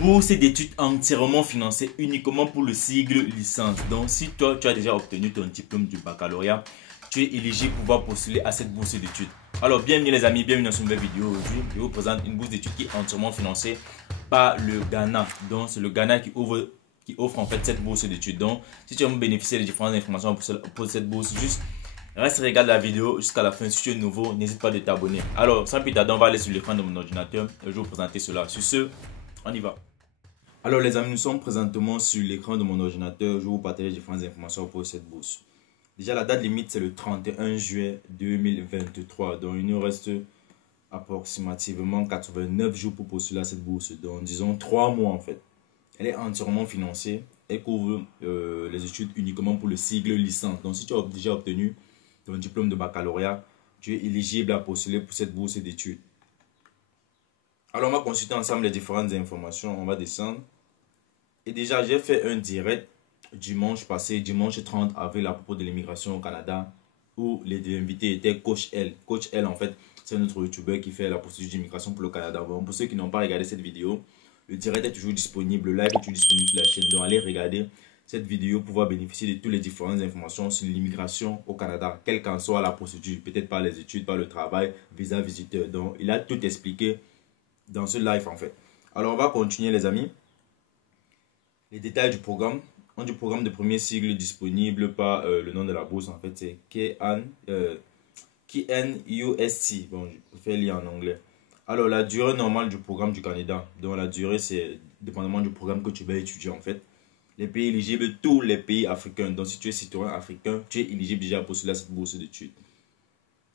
Bourse d'études entièrement financée uniquement pour le sigle licence. Donc, si toi, tu as déjà obtenu ton diplôme du baccalauréat, tu es éligible pour pouvoir postuler à cette bourse d'études. Alors, bienvenue les amis, bienvenue dans cette nouvelle vidéo. Aujourd'hui, je vous présente une bourse d'études qui est entièrement financée par le Ghana. Donc, c'est le Ghana qui offre en fait cette bourse d'études. Donc, si tu veux bénéficier des différentes informations pour cette bourse, juste reste regarde la vidéo jusqu'à la fin. Si tu es nouveau, n'hésite pas de t'abonner. Alors, sans plus tarder, on va aller sur l'écran de mon ordinateur et je vais vous présenter cela. Sur ce, on y va. Alors les amis, nous sommes présentement sur l'écran de mon ordinateur. Je vais vous partager différentes informations pour cette bourse. Déjà, la date limite, c'est le 31 juillet 2023. Donc, il nous reste approximativement 89 jours pour postuler à cette bourse. Donc, disons 3 mois en fait. Elle est entièrement financée. Elle couvre les études uniquement pour le sigle licence. Donc, si tu as déjà obtenu ton diplôme de baccalauréat, tu es éligible à postuler pour cette bourse d'études. Alors, on va consulter ensemble les différentes informations. On va descendre. Et déjà, j'ai fait un direct dimanche passé, dimanche 30 avril, à propos de l'immigration au Canada, où les invités étaient Coach L. Coach L, en fait, c'est notre youtubeur qui fait la procédure d'immigration pour le Canada. Bon, pour ceux qui n'ont pas regardé cette vidéo, le direct est toujours disponible, le live est toujours disponible sur la chaîne. Donc, allez regarder cette vidéo pour pouvoir bénéficier de toutes les différentes informations sur l'immigration au Canada, quelle qu'en soit la procédure, peut-être par les études, par le travail, visa visiteur. Donc, il a tout expliqué dans ce live, en fait. Alors, on va continuer, les amis. Les détails du programme. On dit programme de premier sigle disponible par le nom de la bourse. En fait, c'est KNUST. Bon, je préfère lire en anglais. Alors, la durée normale du programme du candidat. Donc, la durée, c'est dépendamment du programme que tu vas étudier, en fait. Les pays éligibles, tous les pays africains. Donc, si tu es citoyen africain, tu es éligible déjà à postuler à cette bourse d'études.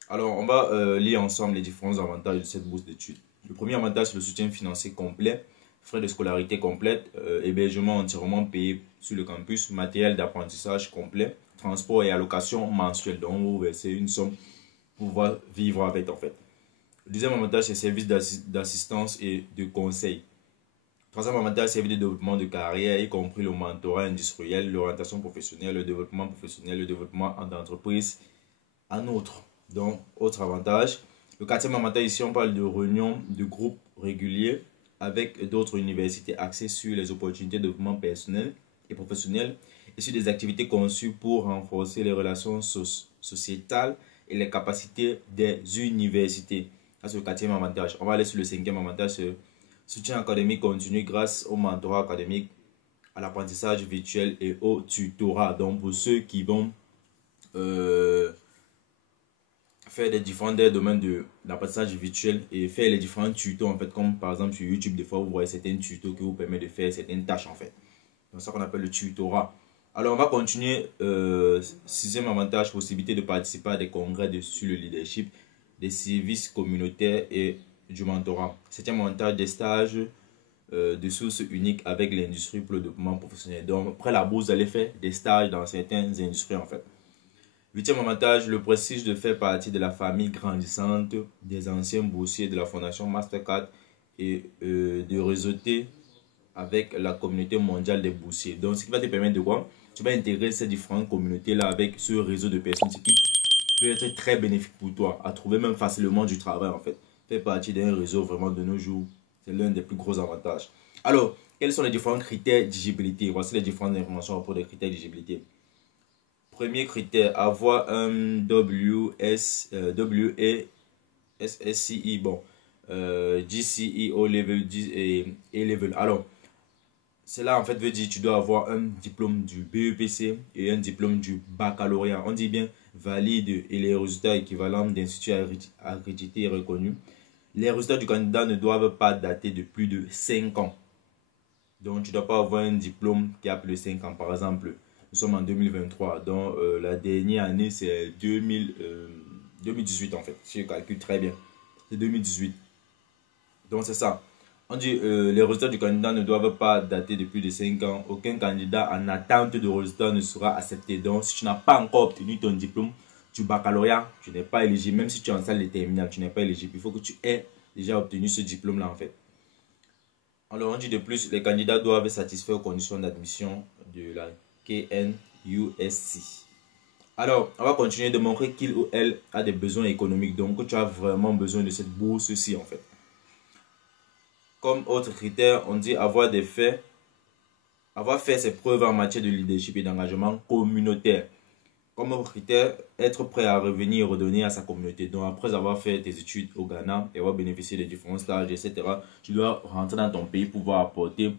Alors, on va lire ensemble les différents avantages de cette bourse d'études. Le premier avantage, c'est le soutien financier complet. Frais de scolarité complète, hébergement entièrement payé sur le campus, matériel d'apprentissage complet, transport et allocation mensuelle. Donc, vous versez une somme pour pouvoir vivre avec, en fait. Le deuxième avantage, c'est service d'assistance et de conseil. Le troisième avantage, c'est le développement de carrière, y compris le mentorat industriel, l'orientation professionnelle, le développement professionnel, le développement d'entreprise. Un autre, donc, autre avantage. Le quatrième avantage, ici, on parle de réunions de groupes réguliers avec d'autres universités axées sur les opportunités de développement personnel et professionnel et sur des activités conçues pour renforcer les relations sociétales et les capacités des universités. Ça, c'est le quatrième avantage. On va aller sur le cinquième avantage, c'est soutien académique continu grâce au mentorat académique, à l'apprentissage virtuel et au tutorat. Donc, pour ceux qui vont faire des différents domaines de l'apprentissage virtuel et faire les différents tutos, en fait, comme par exemple sur YouTube, des fois vous voyez certains tutos qui vous permettent de faire certaines tâches, en fait. Donc ça qu'on appelle le tutorat. Alors on va continuer. Sixième avantage, possibilité de participer à des congrès sur le leadership, des services communautaires et du mentorat. Septième avantage, des stages de sources uniques avec l'industrie pour le développement professionnel. Donc après la bourse, vous allez faire des stages dans certaines industries, en fait. Huitième avantage, le prestige de faire partie de la famille grandissante des anciens boursiers de la Fondation Mastercard et de réseauter avec la communauté mondiale des boursiers. Donc, ce qui va te permettre de quoi? Tu vas intégrer ces différentes communautés-là avec ce réseau de personnes, ce qui peut être très bénéfique pour toi, à trouver même facilement du travail, en fait. Faire partie d'un réseau vraiment de nos jours, c'est l'un des plus gros avantages. Alors, quels sont les différents critères d'éligibilité? Voici les différentes informations pour les critères d'éligibilité. Premier critère, avoir un WSSCI, bon, GCE, O-Level et A-Level. Alors, cela en fait veut dire que tu dois avoir un diplôme du BEPC et un diplôme du baccalauréat. On dit bien valide et les résultats équivalents d'instituts accrédités et reconnus. Les résultats du candidat ne doivent pas dater de plus de 5 ans. Donc, tu ne dois pas avoir un diplôme qui a plus de 5 ans. Par exemple, nous sommes en 2023. Donc, la dernière année, c'est 2018 en fait. Si je calcule très bien. C'est 2018. Donc, c'est ça. On dit les résultats du candidat ne doivent pas dater de plus de 5 ans. Aucun candidat en attente de résultats ne sera accepté. Donc, si tu n'as pas encore obtenu ton diplôme du baccalauréat, tu n'es pas éligible. Même si tu es en salle de terminale, tu n'es pas éligible. Il faut que tu aies déjà obtenu ce diplôme-là en fait. Alors, on dit de plus, les candidats doivent satisfaire aux conditions d'admission de la KNUST. Alors, on va continuer de montrer qu'il ou elle a des besoins économiques. Donc, que tu as vraiment besoin de cette bourse-ci, en fait. comme autre critère, on dit avoir fait ses preuves en matière de leadership et d'engagement communautaire. Comme autre critère, être prêt à revenir et redonner à sa communauté. Donc après avoir fait tes études au Ghana et avoir bénéficié des différents stages, etc., tu dois rentrer dans ton pays pour pouvoir apporter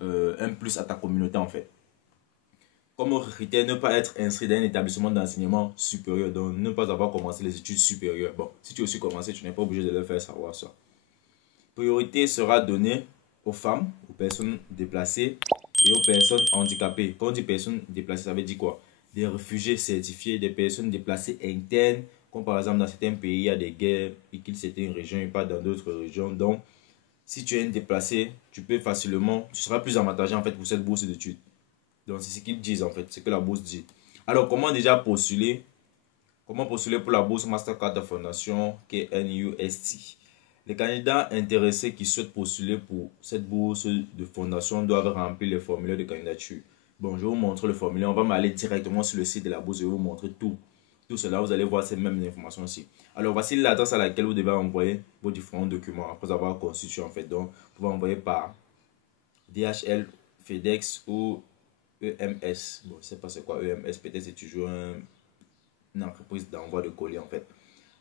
un plus à ta communauté en fait. Comme autre critère, ne pas être inscrit dans un établissement d'enseignement supérieur, donc ne pas avoir commencé les études supérieures. Bon, si tu as aussi commencé, tu n'es pas obligé de le faire savoir ça. Priorité sera donnée aux femmes, aux personnes déplacées et aux personnes handicapées. Quand on dit personnes déplacées, ça veut dire quoi? Des réfugiés certifiés, des personnes déplacées internes, comme par exemple dans certains pays, il y a des guerres et qu'ils c'était une région et pas dans d'autres régions. Donc, si tu es un déplacé, tu peux facilement, tu seras plus avantagé en fait pour cette bourse d'études. Donc, c'est ce qu'ils disent en fait, c'est ce que la bourse dit. Alors, comment déjà postuler? Comment postuler pour la bourse Mastercard de Fondation KNUST? Les candidats intéressés qui souhaitent postuler pour cette bourse de fondation doivent remplir les formulaires de candidature. Bon, je vais vous montrer le formulaire. On va m'aller directement sur le site de la bourse. Je vais vous montrer tout. Tout cela, vous allez voir ces mêmes informations ici. Alors, voici l'adresse à laquelle vous devez envoyer vos différents documents après avoir constitué en fait. Donc, vous pouvez envoyer par DHL, FedEx ou EMS. Bon, je ne sais pas c'est quoi EMS. Peut-être c'est toujours une entreprise d'envoi de colis en fait.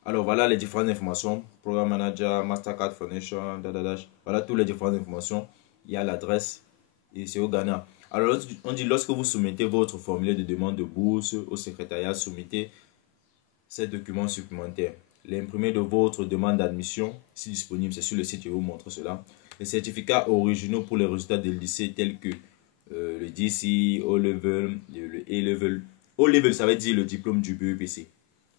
Alors voilà les différentes informations. Programme Manager, Mastercard Foundation, voilà toutes les différentes informations. Il y a l'adresse et c'est au Ghana. Alors on dit lorsque vous soumettez votre formulaire de demande de bourse au secrétariat, soumettez ces documents supplémentaires. L'imprimé de votre demande d'admission, si disponible, c'est sur le site, je vais vous montrer cela. Les certificats originaux pour les résultats des lycées tels que le DC, O-Level, le A-Level. O-Level, ça veut dire le diplôme du BEPC.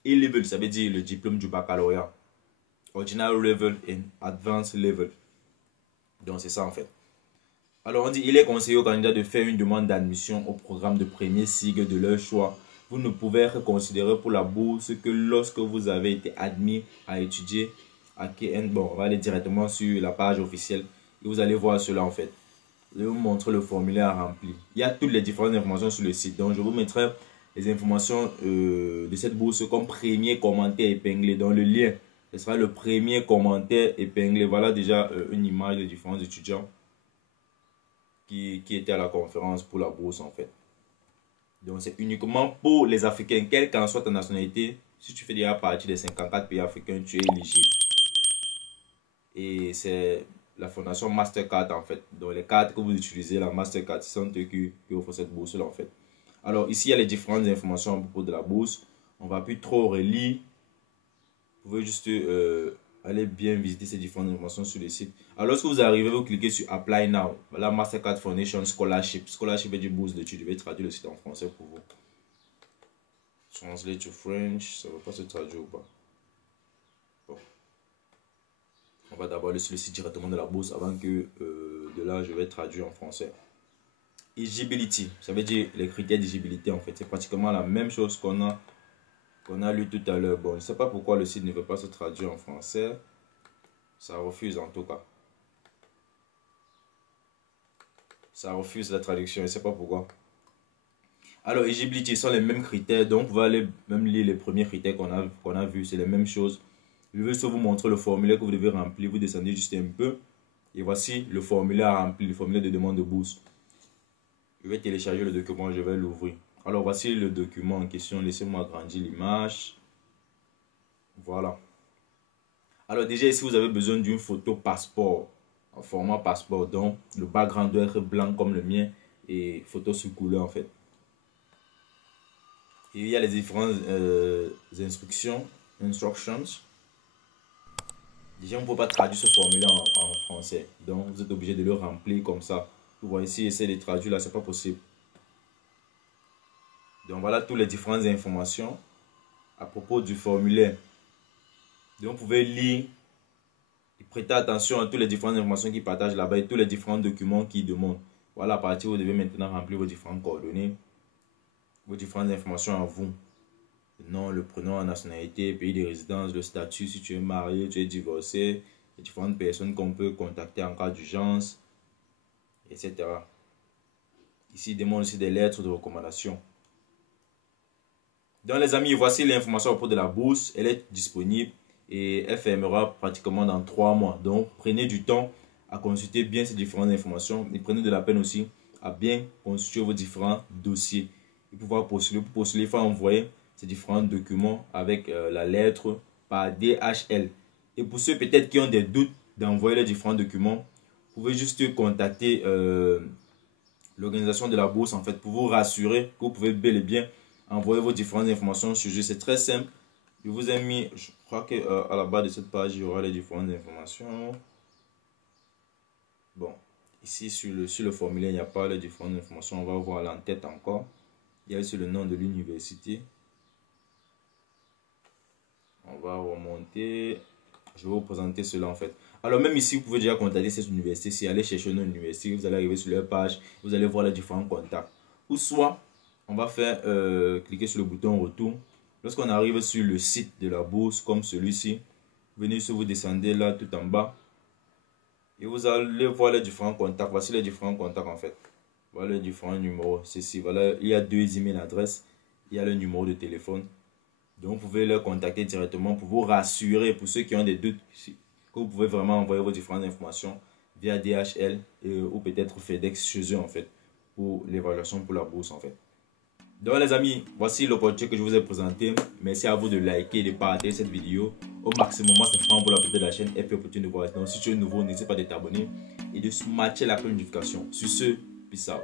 A-Level, ça veut dire le diplôme du baccalauréat. Ordinary Level et Advanced Level. Donc, c'est ça en fait. Alors, on dit il est conseillé aux candidats de faire une demande d'admission au programme de premier cycle de leur choix. Vous ne pouvez être considéré pour la bourse que lorsque vous avez été admis à étudier à KN. Bon, on va aller directement sur la page officielle et vous allez voir cela en fait. Je vais vous montrer le formulaire à remplir. Il y a toutes les différentes informations sur le site. Donc, je vous mettrai les informations de cette bourse comme premier commentaire épinglé dans le lien. Ce sera le premier commentaire épinglé. Voilà déjà une image des différents étudiants qui étaient à la conférence pour la bourse en fait. Donc c'est uniquement pour les Africains, quelle qu'en soit ta nationalité. Si tu fais déjà partie des 54 pays africains, tu es éligible. Et c'est la fondation Mastercard en fait. Donc les cartes que vous utilisez, la Mastercard, ce sont eux qui offrent cette bourse là en fait. Alors ici, il y a les différentes informations à propos de la bourse. On ne va plus trop relire. Vous pouvez juste aller bien visiter ces différentes informations sur le site. Alors lorsque vous arrivez, vous cliquez sur Apply Now. Voilà Mastercard Foundation Scholarship. Scholarship est du bourse d'études. Je vais traduire le site en français pour vous. Translate to French. Ça ne va pas se traduire ou pas? Bon. On va d'abord aller sur le site directement de la bourse avant que de là, je vais traduire en français. Eligibility, ça veut dire les critères d'éligibilité en fait. C'est pratiquement la même chose qu'on a lu tout à l'heure. Bon, je ne sais pas pourquoi le site ne veut pas se traduire en français. Ça refuse en tout cas. Ça refuse la traduction, je ne sais pas pourquoi. Alors, eligibility sont les mêmes critères. Donc, vous allez même lire les premiers critères qu'on a vus. C'est les mêmes choses. Je vais juste vous montrer le formulaire que vous devez remplir. Vous descendez juste un peu. Et voici le formulaire à remplir, le formulaire de demande de bourse. Je vais télécharger le document, je vais l'ouvrir. Alors voici le document en question. Laissez-moi agrandir l'image. Voilà. Alors déjà ici, vous avez besoin d'une photo passeport. En format passeport. Donc le background doit être blanc comme le mien. Et photo sous couleur en fait. Et il y a les différentes instructions. Déjà, on ne peut pas traduire ce formulaire en français. Donc vous êtes obligé de le remplir comme ça. Vous voyez ici, essayez de traduire là, c'est pas possible. Donc voilà toutes les différentes informations à propos du formulaire. Donc vous pouvez lire et prêter attention à toutes les différentes informations qu'ils partagent là-bas et tous les différents documents qu'ils demandent. Voilà, à partir vous devez maintenant remplir vos différentes coordonnées, vos différentes informations à vous. Le nom, le prénom, la nationalité, pays de résidence, le statut, si tu es marié, tu es divorcé, les différentes personnes qu'on peut contacter en cas d'urgence, etc. Ici, il demande aussi des lettres de recommandation. Donc les amis, voici l'information à propos de la bourse. Elle est disponible et elle fermera pratiquement dans 3 mois. Donc prenez du temps à consulter bien ces différentes informations et prenez de la peine aussi à bien constituer vos différents dossiers. Et pouvoir postuler, pour postuler, il faut envoyer ces différents documents avec la lettre par DHL. Et pour ceux peut-être qui ont des doutes d'envoyer les différents documents, vous pouvez juste contacter l'organisation de la bourse en fait pour vous rassurer que vous pouvez bel et bien envoyer vos différentes informations sur jeu. C'est très simple. Je vous ai mis, je crois que à la base de cette page, il y aura les différentes informations. Bon, ici sur le formulaire, il n'y a pas les différentes informations. On va voir l'entête encore. Il y a aussi le nom de l'université. On va remonter. Je vais vous présenter cela en fait. Alors même ici, vous pouvez déjà contacter cette université. Si vous allez chercher une université, vous allez arriver sur leur page. Vous allez voir les différents contacts. Ou soit, on va faire cliquer sur le bouton retour. Lorsqu'on arrive sur le site de la bourse, comme celui-ci, venez sur vous descendez là tout en bas. Et vous allez voir les différents contacts. Voici les différents contacts en fait. Voilà les différents numéros. Ceci, voilà, il y a 2 emails adresses. Il y a le numéro de téléphone. Donc, vous pouvez leur contacter directement pour vous rassurer, pour ceux qui ont des doutes, que vous pouvez vraiment envoyer vos différentes informations via DHL ou peut-être FedEx chez eux en fait, pour l'évaluation pour la bourse en fait. Donc les amis, voici l'opportunité que je vous ai présentée. Merci à vous de liker et de partager cette vidéo au maximum. Moi, c'est vraiment pour la beauté de la chaîne et puis opportunité de voir. Donc, si tu es nouveau, n'hésite pas de t'abonner et de matcher la notification. Sur ce, peace out.